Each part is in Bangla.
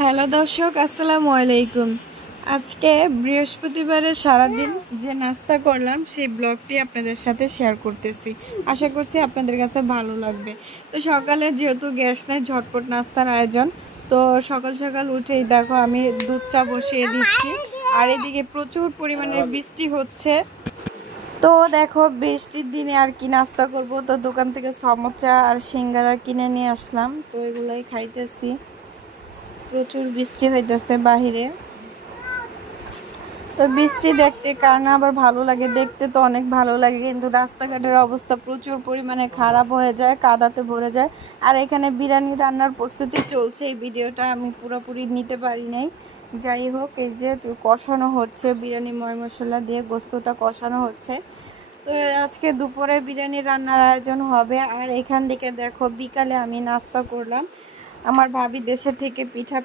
হ্যালো দর্শক, আসসালামু আলাইকুম। আজকে বৃহস্পতিবারের সারাদিন যে নাস্তা করলাম সেই ব্লগটি আপনাদের সাথে শেয়ার করতেছি। আশা করছি আপনাদের কাছে ভালো লাগবে। তো সকালে যেহেতু গ্যাস নাই, ঝটপট নাস্তার আয়োজন। তো সকাল সকাল উঠেই দেখো আমি দুধ চা বসিয়ে দিচ্ছি, আর এদিকে প্রচুর পরিমাণে বৃষ্টি হচ্ছে। তো দেখো বৃষ্টির দিনে আর কি নাস্তা করব, তো দোকান থেকে সমোসা আর সিঙ্গারা কিনে নিয়ে আসলাম, তো এগুলাই খাইতেছি। প্রচুর বৃষ্টি হইতেছে বাহিরে। তো বৃষ্টি দেখতে কার না আবার ভালো লাগে, দেখতে তো অনেক ভালো লাগে, কিন্তু রাস্তাঘাটের অবস্থা প্রচুর পরিমাণে খারাপ হয়ে যায়, কাদাতে ভরে যায়। আর এখানে বিরিয়ানি রান্নার প্রস্তুতি চলছে, এই ভিডিওটা আমি পুরোপুরি নিতে পারি নাই। যাই হোক, এই যে কষানো হচ্ছে, বিরিয়ানি ময় মশলা দিয়ে গোস্তটা কষানো হচ্ছে। তো আজকে দুপুরে বিরিয়ানি রান্নার আয়োজন হবে। আর এখান থেকে দেখো বিকালে আমি নাস্তা করলাম। আমার ভাবি দেশে থেকে পিঠা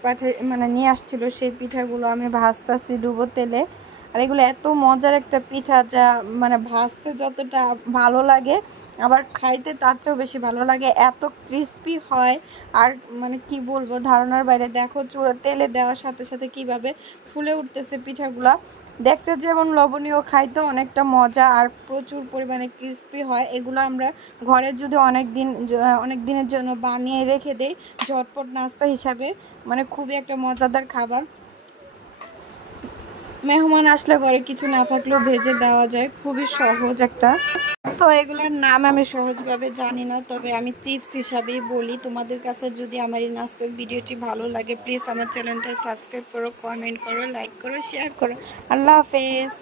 নিয়ে আসছিল, সেই পিঠাগুলো আমি ভাজতেছি ডুবো তেলে। আর এগুলো এত মজার একটা পিঠা, যা ভাজতে যতটা ভালো লাগে আবার খাইতে তার চেয়েও বেশি ভালো লাগে, এত ক্রিস্পি হয়। আর কি বলবো, ধারণার বাইরে। দেখো চুলা তেলে দেওয়ার সাথে সাথে কিভাবে ফুলে উঠতেছে পিঠাগুলা। দেখতে যেমন লবণীয়, খাইতে অনেকটা মজা আর প্রচুর পরিমাণে ক্রিস্পি হয়। এগুলো আমরা ঘরে যদি অনেক দিনের জন্য বানিয়ে রেখে দেই, ঝটপট নাস্তা হিসাবে খুবই একটা মজাদার খাবার। মেহমান আসলে ঘরে কিছু না থাকলেও ভেজে দেওয়া যায়, খুবই সহজ একটা। তো এগুলোর নাম আমি সহজভাবে জানি না, তবে আমি চিপস হিসাবেই বলি। তোমাদের কাছে যদি আমার এই নাস্তার ভিডিওটি ভালো লাগে, প্লিজ আমার চ্যানেলটা সাবস্ক্রাইব করো, কমেন্ট করো, লাইক করো, শেয়ার করো। আল্লাহ হাফেজ।